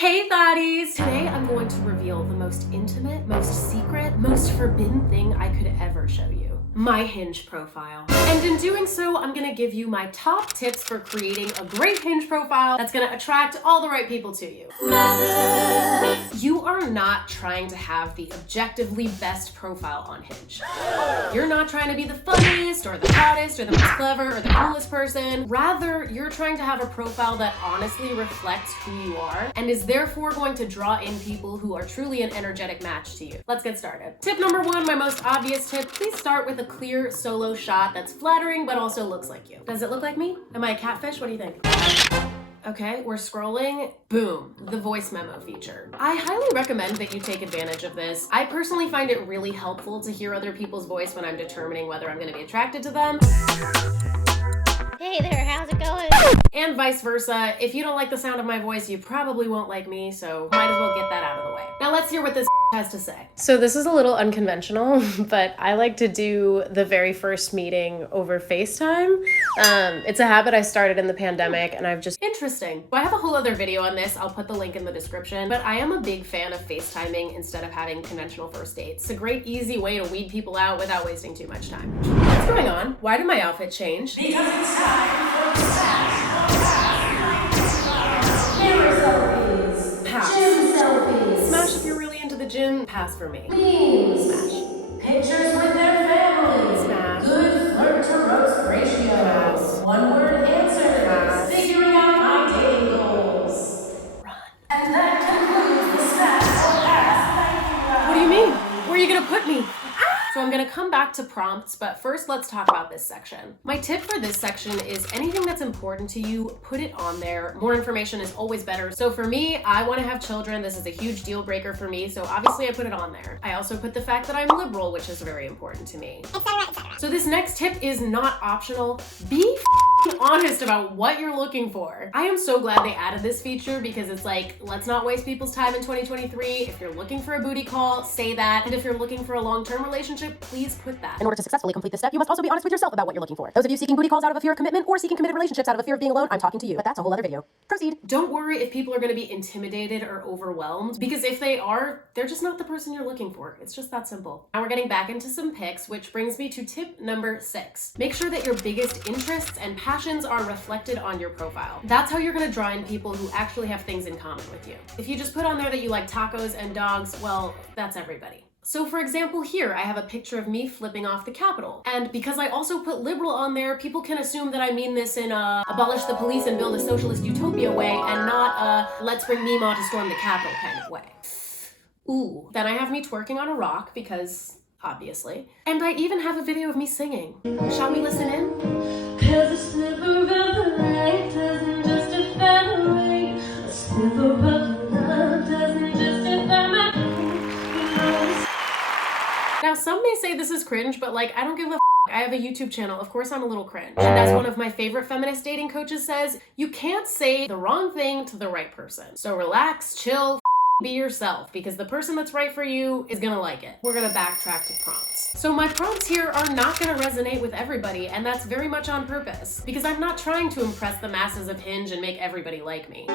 Hey thotties! Today I'm going to reveal the most intimate, most secret, most forbidden thing I could ever show you. My Hinge profile. And in doing so, I'm gonna give you my top tips for creating a great Hinge profile that's gonna attract all the right people to you. You are not trying to have the objectively best profile on Hinge. You're not trying to be the funniest or the hottest or the most clever or the coolest person. Rather, you're trying to have a profile that honestly reflects who you are and is therefore going to draw in people who are truly an energetic match to you. Let's get started. Tip number one, my most obvious tip, please start with a clear solo shot that's flattering but also looks like you. Does it look like me? Am I a catfish? What do you think? Okay, we're scrolling. Boom, the voice memo feature. I highly recommend that you take advantage of this. I personally find it really helpful to hear other people's voice when I'm determining whether I'm gonna be attracted to them. Hey there, how's it going? And vice versa. If you don't like the sound of my voice, you probably won't like me, so might as well get that out of the way. Now let's hear what this has to say. So this is a little unconventional, but I like to do the very first meeting over FaceTime. It's a habit I started in the pandemic and I've just... Interesting. I have a whole other video on this. I'll put the link in the description, but I am a big fan of FaceTiming instead of having conventional first dates. It's a great, easy way to weed people out without wasting too much time. What's going on? Why did my outfit change? Because it's time for mirror selfies, Pass. gym selfies, Smash if you're really into the gym. Pass for me. memes, Smash. pictures with their family, Smash. good flirt to roast ratio, Pass. one-word answers, Pass. figuring out my dating goals. Run. And that concludes the smash or pass. What do you mean? Where are you gonna put me? So I'm gonna come back to prompts, but first let's talk about this section. My tip for this section is anything that's important to you, put it on there. More information is always better. So for me, I wanna have children. This is a huge deal breaker for me, so obviously I put it on there. I also put the fact that I'm liberal, which is very important to me. So this next tip is not optional. Be honest about what you're looking for. I am so glad they added this feature because it's like, let's not waste people's time in 2023. If you're looking for a booty call, say that. And if you're looking for a long-term relationship, please put that. In order to successfully complete this step, you must also be honest with yourself about what you're looking for. Those of you seeking booty calls out of a fear of commitment or seeking committed relationships out of a fear of being alone, I'm talking to you. But that's a whole other video. Proceed. Don't worry if people are going to be intimidated or overwhelmed, because if they are, they're just not the person you're looking for. It's just that simple. Now we're getting back into some pics, which brings me to tip number 6. Make sure that your biggest interests and passions are reflected on your profile. That's how you're going to draw in people who actually have things in common with you. If you just put on there that you like tacos and dogs, well, that's everybody. So for example, here I have a picture of me flipping off the Capitol. And because I also put liberal on there, people can assume that I mean this in a abolish the police and build a socialist utopia way and not a let's bring Mima to storm the Capitol kind of way. Ooh. Then I have me twerking on a rock because obviously. And I even have a video of me singing. Shall we listen in? 'Cause a sliver of the light doesn't justify the way. A sliver of the love doesn't justify my Now, some may say this is cringe, but like, I don't give a I have a YouTube channel. Of course, I'm a little cringe. And as one of my favorite feminist dating coaches says, you can't say the wrong thing to the right person. So relax, chill, be yourself, because the person that's right for you is gonna like it. We're gonna backtrack to prompts. So my prompts here are not gonna resonate with everybody, and that's very much on purpose, because I'm not trying to impress the masses of Hinge and make everybody like me.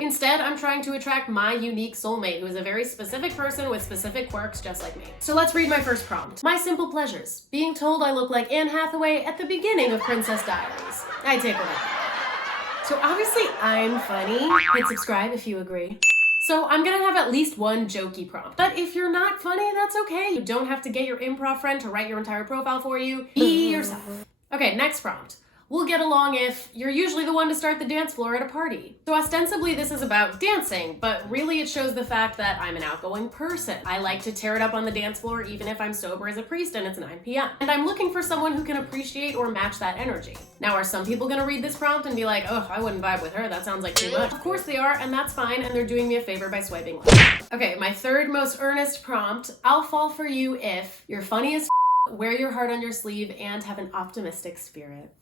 Instead, I'm trying to attract my unique soulmate, who is a very specific person with specific quirks just like me. So let's read my first prompt. My simple pleasures. Being told I look like Anne Hathaway at the beginning of Princess Diaries. I take what I get. So obviously I'm funny. Hit subscribe if you agree. So I'm gonna have at least one jokey prompt. But if you're not funny, that's okay. You don't have to get your improv friend to write your entire profile for you. Be yourself. Okay, next prompt. We'll get along if you're usually the one to start the dance floor at a party. So ostensibly this is about dancing, but really it shows the fact that I'm an outgoing person. I like to tear it up on the dance floor even if I'm sober as a priest and it's 9 p.m. And I'm looking for someone who can appreciate or match that energy. Now, are some people gonna read this prompt and be like, oh, I wouldn't vibe with her, that sounds like too much? Of course they are, and that's fine, and they're doing me a favor by swiping left. Okay, my third most earnest prompt, I'll fall for you if you're funny as wear your heart on your sleeve, and have an optimistic spirit.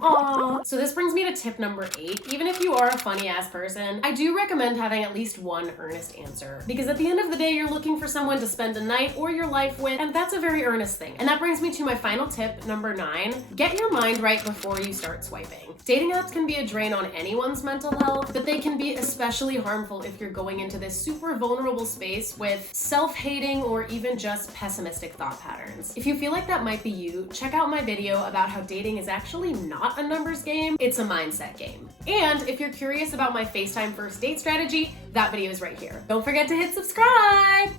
Aww. So this brings me to tip number 8. Even if you are a funny ass person, I do recommend having at least one earnest answer. Because at the end of the day, you're looking for someone to spend a night or your life with, and that's a very earnest thing. And that brings me to my final tip, number 9. Get your mind right before you start swiping. Dating apps can be a drain on anyone's mental health, but they can be especially harmful if you're going into this super vulnerable space with self-hating or even just pessimistic thought patterns. If you feel like that might be you, check out my video about how dating is actually not a numbers game, it's a mindset game. And if you're curious about my FaceTime first date strategy, that video is right here. Don't forget to hit subscribe!